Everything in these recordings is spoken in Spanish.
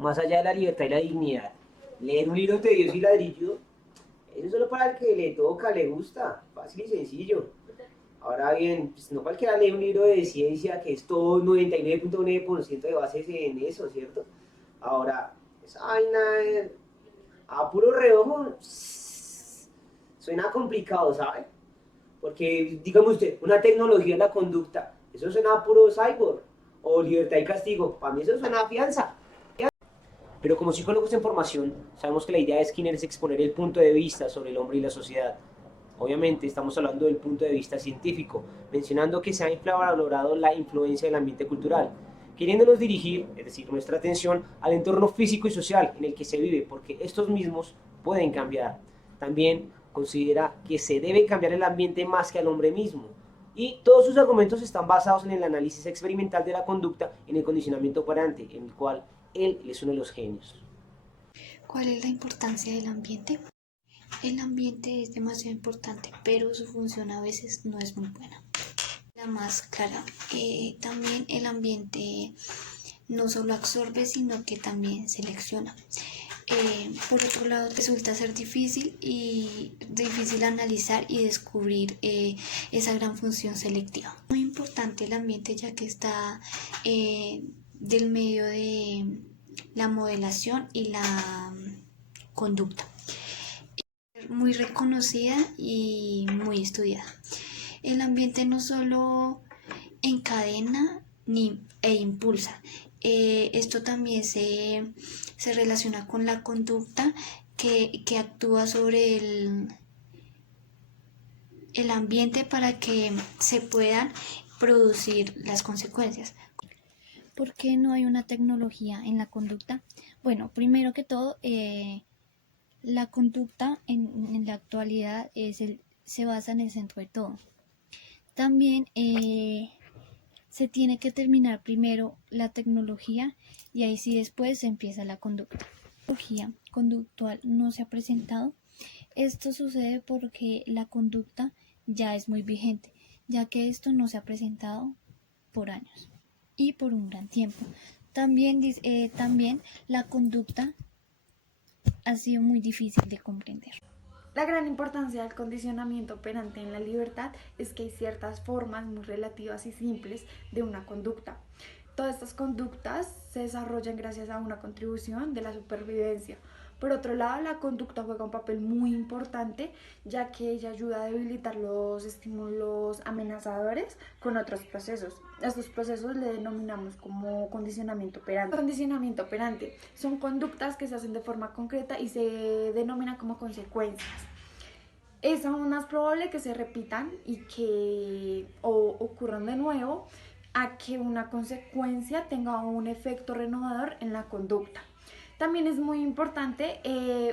más allá de la libertad y la dignidad. Leer un libro tedioso y ladrillo, eso es solo para el que le toca, le gusta, fácil y sencillo. Ahora bien, pues no cualquiera lee un libro de ciencia que es todo 99.9% de bases en eso, ¿cierto? Ahora, esa vaina a puro reojo suena complicado, ¿sabe? Porque, dígame usted, una tecnología en la conducta, eso suena a puro cyborg. O libertad y castigo, para mí eso suena a fianza. Pero como psicólogos en formación, sabemos que la idea de Skinner es exponer el punto de vista sobre el hombre y la sociedad. Obviamente estamos hablando del punto de vista científico, mencionando que se ha infravalorado la influencia del ambiente cultural, queriéndonos dirigir, es decir, nuestra atención al entorno físico y social en el que se vive, porque estos mismos pueden cambiar. También considera que se debe cambiar el ambiente más que al hombre mismo. Y todos sus argumentos están basados en el análisis experimental de la conducta en el condicionamiento operante, en el cual él es uno de los genios. ¿Cuál es la importancia del ambiente? El ambiente es demasiado importante, pero su función a veces no es muy buena. La más clara, también el ambiente no solo absorbe, sino que también selecciona. Por otro lado, resulta ser difícil analizar y descubrir esa gran función selectiva. Muy importante el ambiente, ya que está del medio de la modelación y la conducta. Muy reconocida y muy estudiada. El ambiente no solo encadena e impulsa. Esto también se relaciona con la conducta que actúa sobre el ambiente para que se puedan producir las consecuencias. ¿Por qué no hay una tecnología en la conducta? Bueno, primero que todo, la conducta en la actualidad se basa en el centro de todo. También se tiene que terminar primero la tecnología y ahí sí después empieza la conducta. La tecnología conductual no se ha presentado. Esto sucede porque la conducta ya es muy vigente, ya que esto no se ha presentado por años y por un gran tiempo. También la conducta ha sido muy difícil de comprender. La gran importancia del condicionamiento operante en la libertad es que hay ciertas formas muy relativas y simples de una conducta. Todas estas conductas se desarrollan gracias a una contribución de la supervivencia. Por otro lado, la conducta juega un papel muy importante, ya que ella ayuda a debilitar los estímulos amenazadores con otros procesos. Estos procesos le denominamos como condicionamiento operante. Condicionamiento operante son conductas que se hacen de forma concreta y se denominan como consecuencias. Es aún más probable que se repitan y que ocurran de nuevo a que una consecuencia tenga un efecto renovador en la conducta. También es muy importante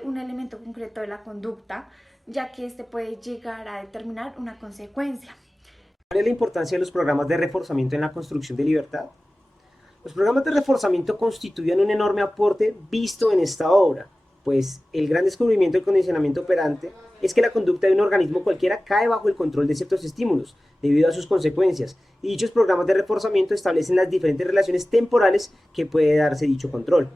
un elemento concreto de la conducta, ya que este puede llegar a determinar una consecuencia. ¿Cuál es la importancia de los programas de reforzamiento en la construcción de libertad? Los programas de reforzamiento constituyen un enorme aporte visto en esta obra, pues el gran descubrimiento del condicionamiento operante es que la conducta de un organismo cualquiera cae bajo el control de ciertos estímulos, debido a sus consecuencias, y dichos programas de reforzamiento establecen las diferentes relaciones temporales que puede darse dicho control.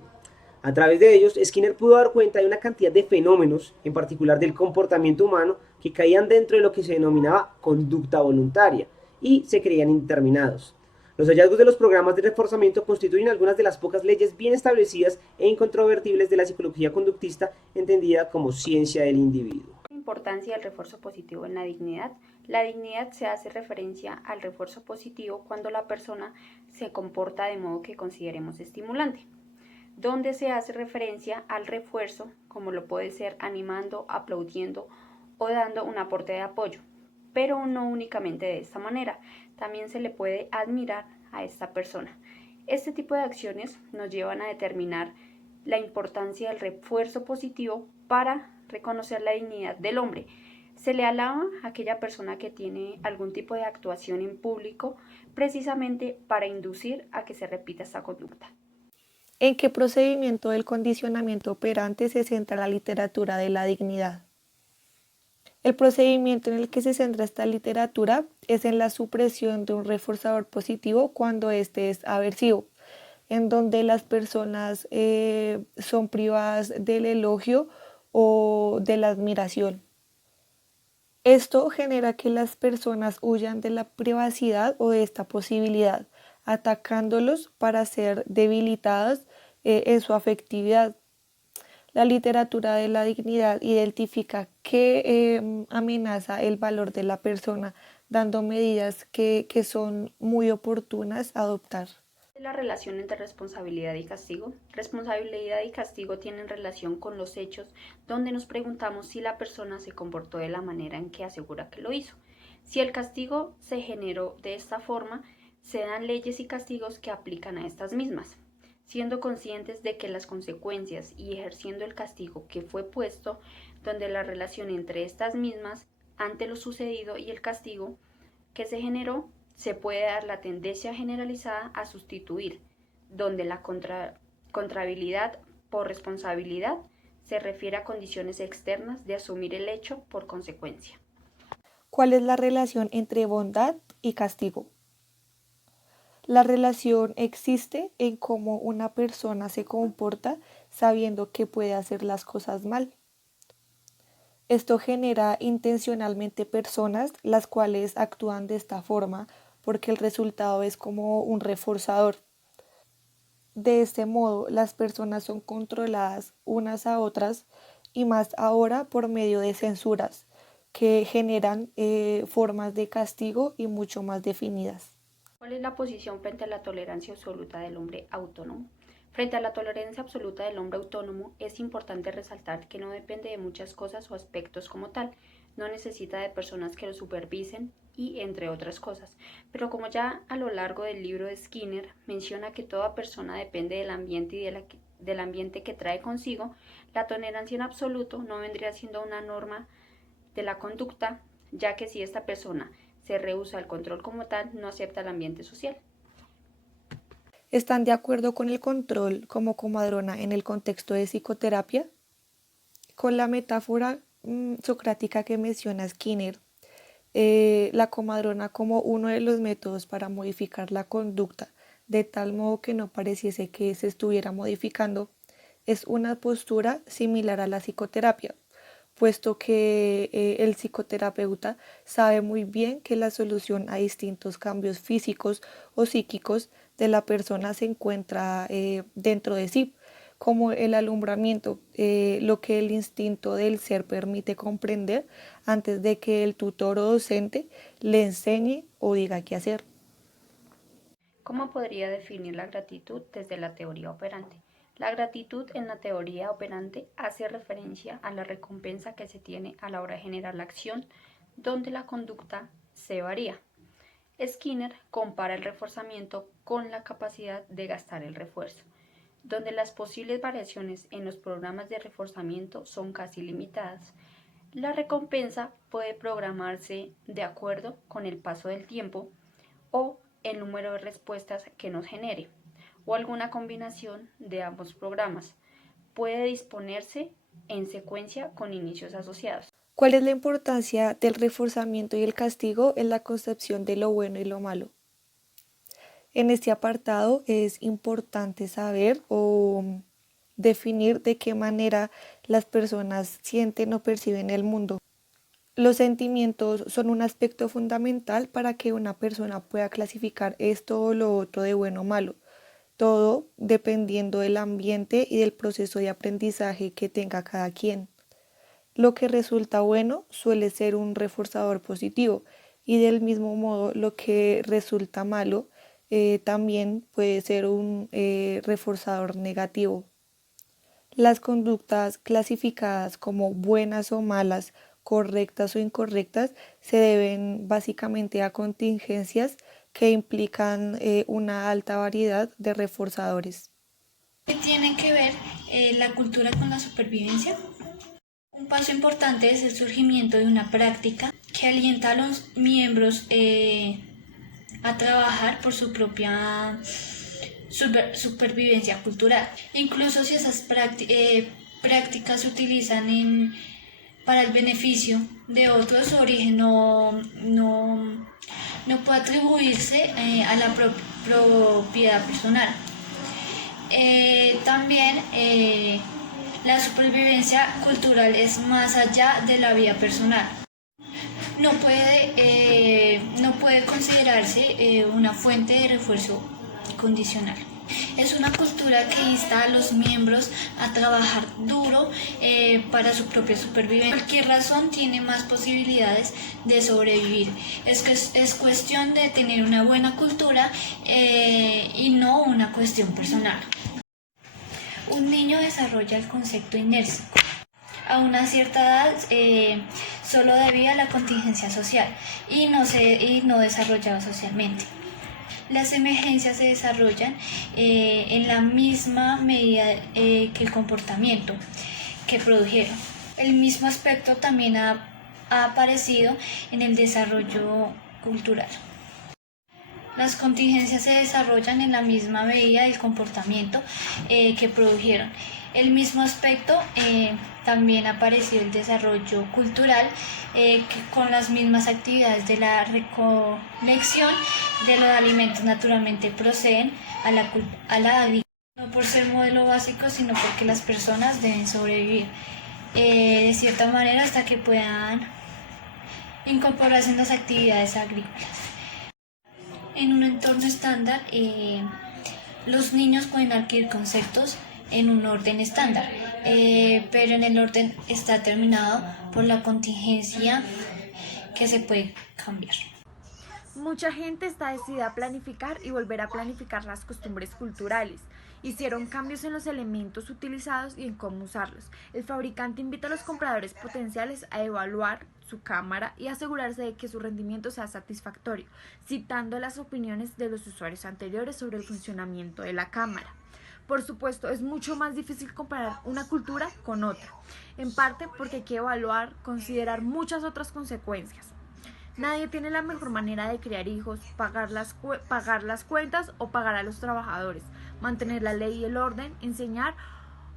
A través de ellos, Skinner pudo dar cuenta de una cantidad de fenómenos, en particular del comportamiento humano, que caían dentro de lo que se denominaba conducta voluntaria y se creían indeterminados. Los hallazgos de los programas de reforzamiento constituyen algunas de las pocas leyes bien establecidas e incontrovertibles de la psicología conductista, entendida como ciencia del individuo. Importancia del refuerzo positivo en la dignidad. La dignidad se hace referencia al refuerzo positivo cuando la persona se comporta de modo que consideremos estimulante, donde se hace referencia al refuerzo, como lo puede ser animando, aplaudiendo o dando un aporte de apoyo, pero no únicamente de esta manera, también se le puede admirar a esta persona. Este tipo de acciones nos llevan a determinar la importancia del refuerzo positivo para reconocer la dignidad del hombre. Se le alaba a aquella persona que tiene algún tipo de actuación en público precisamente para inducir a que se repita esta conducta. ¿En qué procedimiento del condicionamiento operante se centra la literatura de la dignidad? El procedimiento en el que se centra esta literatura es en la supresión de un reforzador positivo cuando éste es aversivo. en donde las personas son privadas del elogio o de la admiración. Esto genera que las personas huyan de la privacidad o de esta posibilidad, atacándolos para ser debilitadas en su afectividad. La literatura de la dignidad identifica qué amenaza el valor de la persona, dando medidas que son muy oportunas adoptar. La relación entre responsabilidad y castigo. Responsabilidad y castigo tienen relación con los hechos, donde nos preguntamos si la persona se comportó de la manera en que asegura que lo hizo. Si el castigo se generó de esta forma, se dan leyes y castigos que aplican a estas mismas, siendo conscientes de que las consecuencias y ejerciendo el castigo que fue puesto, donde la relación entre estas mismas ante lo sucedido y el castigo que se generó, se puede dar la tendencia generalizada a sustituir, donde la contrariabilidad por responsabilidad se refiere a condiciones externas de asumir el hecho por consecuencia. ¿Cuál es la relación entre bondad y castigo? La relación existe en cómo una persona se comporta sabiendo que puede hacer las cosas mal. Esto genera intencionalmente personas las cuales actúan de esta forma porque el resultado es como un reforzador. De este modo, las personas son controladas unas a otras y más ahora por medio de censuras que generan formas de castigo y mucho más definidas. ¿Cuál es la posición frente a la tolerancia absoluta del hombre autónomo? Frente a la tolerancia absoluta del hombre autónomo, es importante resaltar que no depende de muchas cosas o aspectos como tal, no necesita de personas que lo supervisen y entre otras cosas. Pero como ya a lo largo del libro de Skinner menciona que toda persona depende del ambiente y del ambiente que trae consigo, la tolerancia en absoluto no vendría siendo una norma de la conducta, ya que si esta persona se rehúsa al control como tal, no acepta el ambiente social. ¿Están de acuerdo con el control como comadrona en el contexto de psicoterapia? Con la metáfora socrática que menciona Skinner, la comadrona como uno de los métodos para modificar la conducta de tal modo que no pareciese que se estuviera modificando, es una postura similar a la psicoterapia, puesto que el psicoterapeuta sabe muy bien que la solución a distintos cambios físicos o psíquicos de la persona se encuentra dentro de sí, como el alumbramiento, lo que el instinto del ser permite comprender antes de que el tutor o docente le enseñe o diga qué hacer. ¿Cómo podría definir la gratitud desde la teoría operante? La gratitud en la teoría operante hace referencia a la recompensa que se tiene a la hora de generar la acción, donde la conducta se varía. Skinner compara el reforzamiento con la capacidad de gastar el refuerzo, donde las posibles variaciones en los programas de reforzamiento son casi limitadas. La recompensa puede programarse de acuerdo con el paso del tiempo o el número de respuestas que nos genere, o alguna combinación de ambos programas. Puede disponerse en secuencia con inicios asociados. ¿Cuál es la importancia del reforzamiento y el castigo en la concepción de lo bueno y lo malo? En este apartado es importante saber o definir de qué manera las personas sienten o perciben el mundo. Los sentimientos son un aspecto fundamental para que una persona pueda clasificar esto o lo otro de bueno o malo, todo dependiendo del ambiente y del proceso de aprendizaje que tenga cada quien. Lo que resulta bueno suele ser un reforzador positivo y del mismo modo lo que resulta malo también puede ser un reforzador negativo. Las conductas clasificadas como buenas o malas, correctas o incorrectas, se deben básicamente a contingencias que implican una alta variedad de reforzadores. ¿Qué tiene que ver la cultura con la supervivencia? Un paso importante es el surgimiento de una práctica que alienta a los miembros a trabajar por su propia supervivencia cultural. Incluso si esas prácticas se utilizan para el beneficio de otros, su origen no puede atribuirse a la propiedad personal. También la supervivencia cultural es más allá de la vida personal. No puede considerarse una fuente de refuerzo condicional. Es una cultura que insta a los miembros a trabajar duro para su propia supervivencia. Cualquier razón tiene más posibilidades de sobrevivir. Es cuestión de tener una buena cultura y no una cuestión personal. Un niño desarrolla el concepto inércico a una cierta edad solo debido a la contingencia social y no desarrollado socialmente. Las emergencias se desarrollan en la misma medida que el comportamiento que produjeron. El mismo aspecto también ha aparecido en el desarrollo cultural. Las contingencias se desarrollan en la misma medida del comportamiento que produjeron. El mismo aspecto también ha aparecido el desarrollo cultural con las mismas actividades de la recolección de los alimentos naturalmente proceden a la agricultura, no por ser modelo básico, sino porque las personas deben sobrevivir de cierta manera hasta que puedan incorporarse en las actividades agrícolas. En un entorno estándar, los niños pueden adquirir conceptos en un orden estándar, pero en el orden está determinado por la contingencia que se puede cambiar. Mucha gente está decidida a planificar y volver a planificar las costumbres culturales. Hicieron cambios en los elementos utilizados y en cómo usarlos. El fabricante invita a los compradores potenciales a evaluar su cámara y asegurarse de que su rendimiento sea satisfactorio, citando las opiniones de los usuarios anteriores sobre el funcionamiento de la cámara. Por supuesto, es mucho más difícil comparar una cultura con otra, en parte porque hay que evaluar, considerar muchas otras consecuencias. Nadie tiene la mejor manera de criar hijos, pagar las cuentas o pagar a los trabajadores, mantener la ley y el orden, enseñar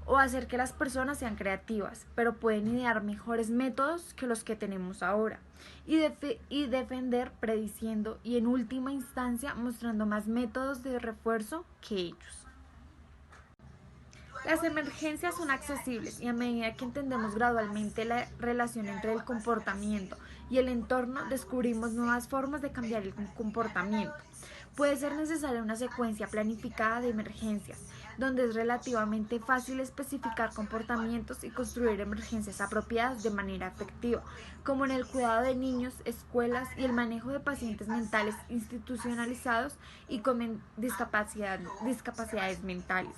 o hacer que las personas sean creativas, pero pueden idear mejores métodos que los que tenemos ahora y defender prediciendo y en última instancia mostrando más métodos de refuerzo que ellos. Las emergencias son accesibles y a medida que entendemos gradualmente la relación entre el comportamiento y el entorno, descubrimos nuevas formas de cambiar el comportamiento. Puede ser necesaria una secuencia planificada de emergencias, donde es relativamente fácil especificar comportamientos y construir emergencias apropiadas de manera efectiva, como en el cuidado de niños, escuelas y el manejo de pacientes mentales institucionalizados y con discapacidades mentales.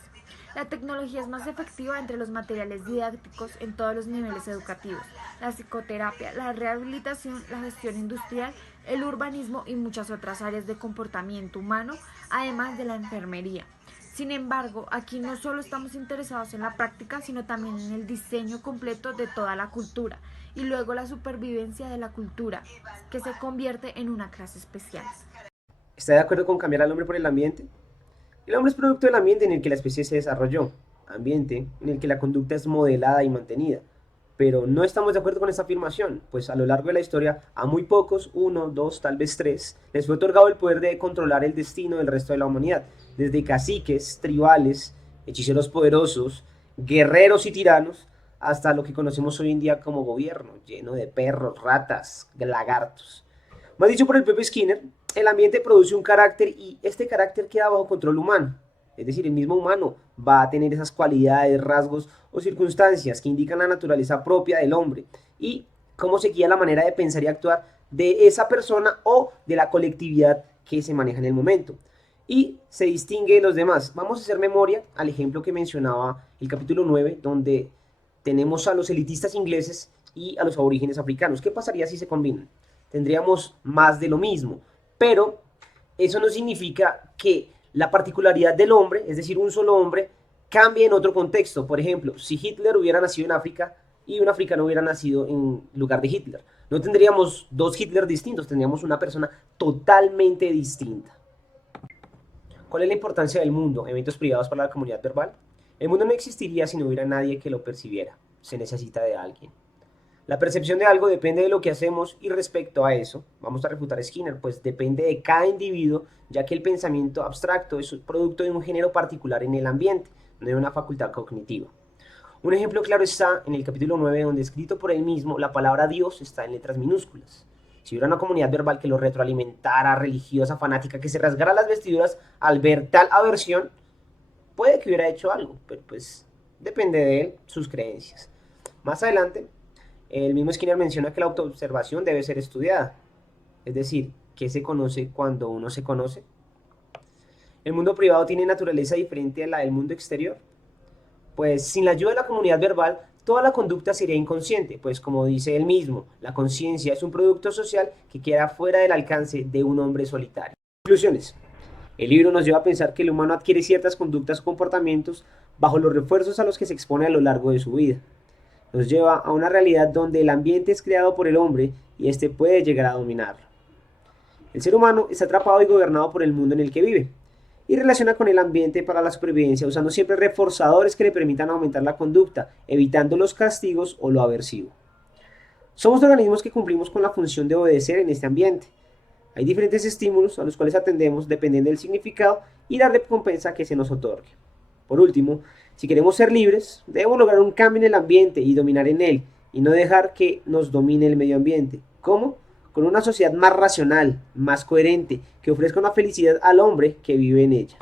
La tecnología es más efectiva entre los materiales didácticos en todos los niveles educativos, la psicoterapia, la rehabilitación, la gestión industrial, el urbanismo y muchas otras áreas de comportamiento humano, además de la enfermería. Sin embargo, aquí no solo estamos interesados en la práctica, sino también en el diseño completo de toda la cultura y luego la supervivencia de la cultura, que se convierte en una clase especial. ¿Está de acuerdo con cambiar al hombre por el ambiente? El hombre es producto del ambiente en el que la especie se desarrolló, ambiente en el que la conducta es modelada y mantenida. Pero no estamos de acuerdo con esta afirmación, pues a lo largo de la historia a muy pocos, 1, 2, tal vez 3, les fue otorgado el poder de controlar el destino del resto de la humanidad, desde caciques, tribales, hechiceros poderosos, guerreros y tiranos, hasta lo que conocemos hoy en día como gobierno, lleno de perros, ratas, lagartos. Más dicho por el Pepe Skinner, el ambiente produce un carácter y este carácter queda bajo control humano. Es decir, el mismo humano va a tener esas cualidades, rasgos o circunstancias que indican la naturaleza propia del hombre y cómo se guía la manera de pensar y actuar de esa persona o de la colectividad que se maneja en el momento. Y se distingue de los demás. Vamos a hacer memoria al ejemplo que mencionaba el capítulo 9, donde tenemos a los elitistas ingleses y a los aborígenes africanos. ¿Qué pasaría si se combinan? Tendríamos más de lo mismo, pero eso no significa que la particularidad del hombre, es decir, un solo hombre, cambia en otro contexto. Por ejemplo, si Hitler hubiera nacido en África y un africano hubiera nacido en lugar de Hitler, no tendríamos dos Hitler distintos, tendríamos una persona totalmente distinta. ¿Cuál es la importancia del mundo? Eventos privados para la comunidad verbal. El mundo no existiría si no hubiera nadie que lo percibiera. Se necesita de alguien. La percepción de algo depende de lo que hacemos y respecto a eso, vamos a refutar a Skinner, pues depende de cada individuo, ya que el pensamiento abstracto es producto de un género particular en el ambiente, no de una facultad cognitiva. Un ejemplo claro está en el capítulo 9, donde escrito por él mismo, la palabra Dios está en letras minúsculas. Si hubiera una comunidad verbal que lo retroalimentara, religiosa, fanática, que se rasgara las vestiduras al ver tal aversión, puede que hubiera hecho algo, pero pues depende de él, sus creencias. Más adelante, el mismo Skinner menciona que la autoobservación debe ser estudiada. Es decir, ¿qué se conoce cuando uno se conoce? ¿El mundo privado tiene naturaleza diferente a la del mundo exterior? Pues sin la ayuda de la comunidad verbal, toda la conducta sería inconsciente, pues como dice él mismo, la conciencia es un producto social que queda fuera del alcance de un hombre solitario. Conclusiones. El libro nos lleva a pensar que el humano adquiere ciertas conductas o comportamientos bajo los refuerzos a los que se expone a lo largo de su vida. Nos lleva a una realidad donde el ambiente es creado por el hombre y éste puede llegar a dominarlo. El ser humano está atrapado y gobernado por el mundo en el que vive y relaciona con el ambiente para la supervivencia usando siempre reforzadores que le permitan aumentar la conducta, evitando los castigos o lo aversivo. Somos organismos que cumplimos con la función de obedecer en este ambiente. Hay diferentes estímulos a los cuales atendemos dependiendo del significado y la recompensa que se nos otorgue. Por último, si queremos ser libres, debemos lograr un cambio en el ambiente y dominar en él, y no dejar que nos domine el medio ambiente. ¿Cómo? Con una sociedad más racional, más coherente, que ofrezca una felicidad al hombre que vive en ella.